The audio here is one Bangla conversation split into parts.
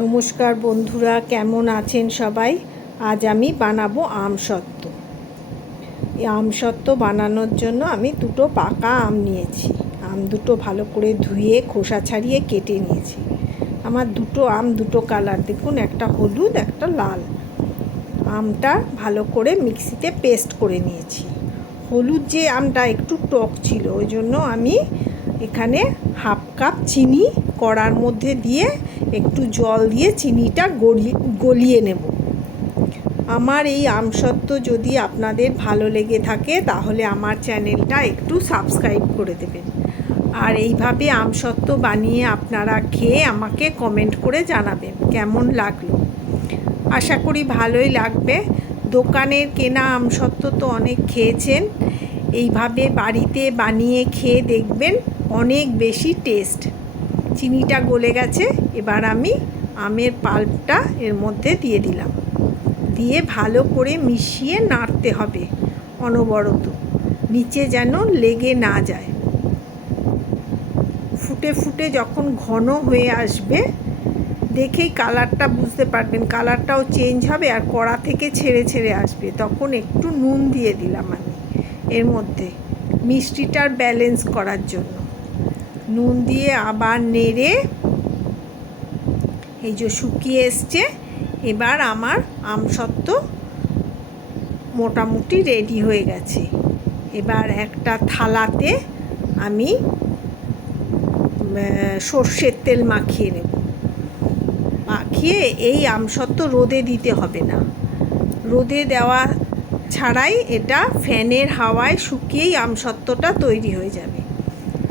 নমস্কার বন্ধুরা, কেমন আছেন সবাই? আজ আমি বানাবো আমসত্ত্ব। এই আমসত্ত্ব বানানোর জন্য আমি দুটো পাকা আম নিয়েছি। আম দুটো ভালো করে ধুয়ে খোসা ছাড়িয়ে কেটে নিয়েছি। আমার দুটো আম দুটো কালার, দেখুন, একটা হলুদ একটা লাল। আমটা ভালো করে মিক্সিতে পেস্ট করে নিয়েছি। হলুদ যে আমটা একটু টক ছিল, ওই জন্য আমি এখানে হাফ কাপ চিনি কড়ার মধ্যে দিয়ে একটু জল দিয়ে চিনিটা গলিয়ে নেব। আমার এই আমসত্ত্ব যদি আপনাদের ভালো লেগে থাকে তাহলে আমার চ্যানেলটা একটু সাবস্ক্রাইব করে দেবেন। আর এইভাবে আমসত্ত্ব বানিয়ে আপনারা খেয়ে আমাকে কমেন্ট করে জানাবেন কেমন লাগলো। আশা করি ভালোই লাগবে। দোকানের কেনা আমসত্ত্ব তো অনেক খেয়েছেন, এইভাবে বাড়িতে বানিয়ে খেয়ে দেখবেন অনেক বেশি টেস্ট। চিনিটা গলে গেছে, এবার আমি আমের পাল্পটা এর মধ্যে দিয়ে দিলাম। দিয়ে ভালো করে মিশিয়ে নাড়তে হবে অনবরত, নিচে যেন লেগে না যায়। ফুটে ফুটে যখন ঘন হয়ে আসবে, দেখেই কালারটা বুঝতে পারবেন, কালারটাও চেঞ্জ হবে আর কড়া থেকে ছেড়ে ছেড়ে আসবে। তখন একটু নুন দিয়ে দিলাম আমি এর মধ্যে, মিষ্টিটার ব্যালেন্স করার জন্য। নুন দিয়ে আবার নেড়ে এই যে শুকিয়ে এসছে। এবার আমার আমসত্ত্ব মোটামুটি রেডি হয়ে গেছে। এবার একটা থালাতে আমি সর্ষের তেল মাখিয়ে নেব। মাখিয়ে এই আমসত্ত্ব রোদে দিতে হবে না, রোদে দেওয়া ছাড়াই এটা ফ্যানের হাওয়ায় শুকিয়েই আমসত্ত্বটা তৈরি হয়ে যাবে।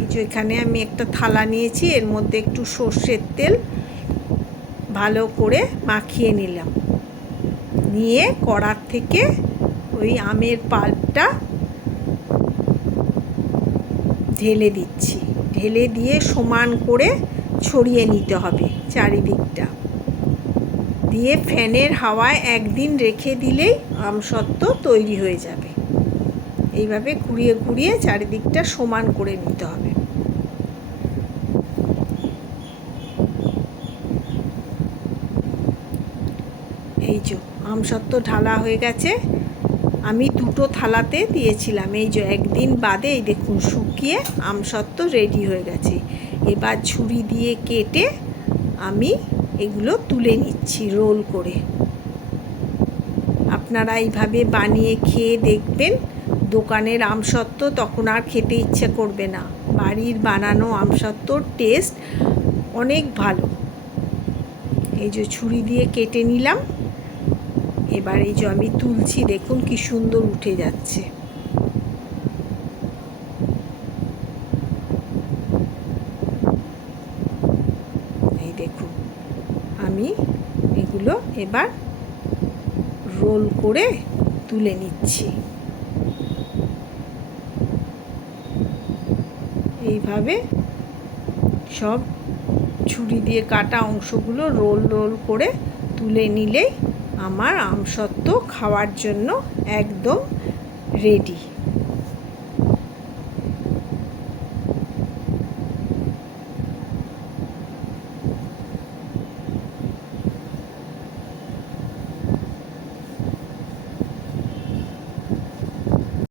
এই যে এখানে আমি একটা থালা নিয়েছি, এর মধ্যে একটু সর্ষের তেল ভালো করে মাখিয়ে নিলাম। নিয়ে কড়ার থেকে ওই আমের পাল্পটা ঢেলে দিচ্ছি। ঢেলে দিয়ে সমান করে ছড়িয়ে নিতে হবে চারিদিকটা। দিয়ে ফ্যানের হাওয়ায় একদিন রেখে দিলেই আমসত্ত্ব তৈরি হয়ে যাবে। এইভাবে ঘুরিয়ে ঘুরিয়ে চারিদিকটা সমান করে নিতে হবে। এই যে আমসত্ত্ব ঢালা হয়ে গেছে। আমি দুটো থালাতে দিয়েছিলাম, এই যে একদিন বাদে এই দেখুন শুকিয়ে আমসত্ত্ব রেডি হয়ে গেছে। এবার ছুরি দিয়ে কেটে আমি এগুলো তুলে নিচ্ছি রোল করে। আপনারা এইভাবে বানিয়ে খেয়ে দেখবেন, দোকানের আমসত্ত্ব তখন আর খেতে ইচ্ছে করবে না। বাড়ির বানানো আমসত্ত্বর টেস্ট অনেক ভালো। এই যে ছুরি দিয়ে কেটে নিলাম। এবার এই যে আমি তুলছি, দেখুন কি সুন্দর উঠে যাচ্ছে। এই দেখুন, আমি এগুলো এবার রোল করে তুলে নিচ্ছি। এইভাবে সব ছুরি দিয়ে কাটা অংশগুলো রোল রোল করে তুলে নিলেই আমার আমসত্ত্ব খাওয়ার জন্য একদম রেডি।